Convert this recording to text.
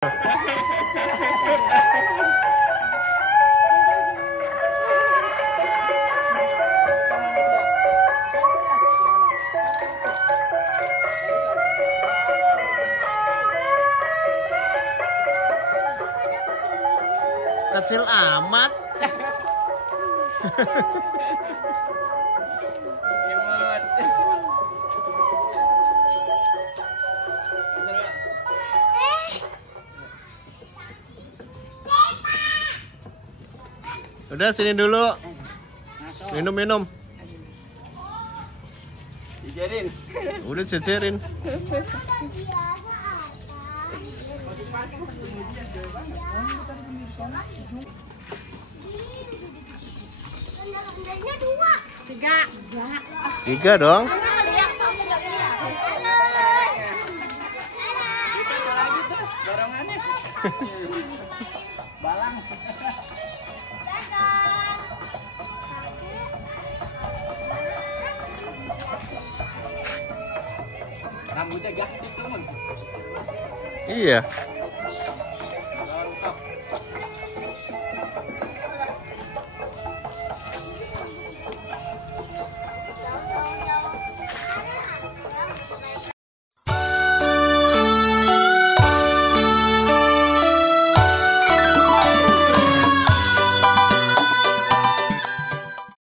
Kecil amat. Imut. Udah sini dulu. Minum. Dijarin. Udah jejerin. Tiga dong. Balang. Rambutnya ganti tuh, Mun. Iya.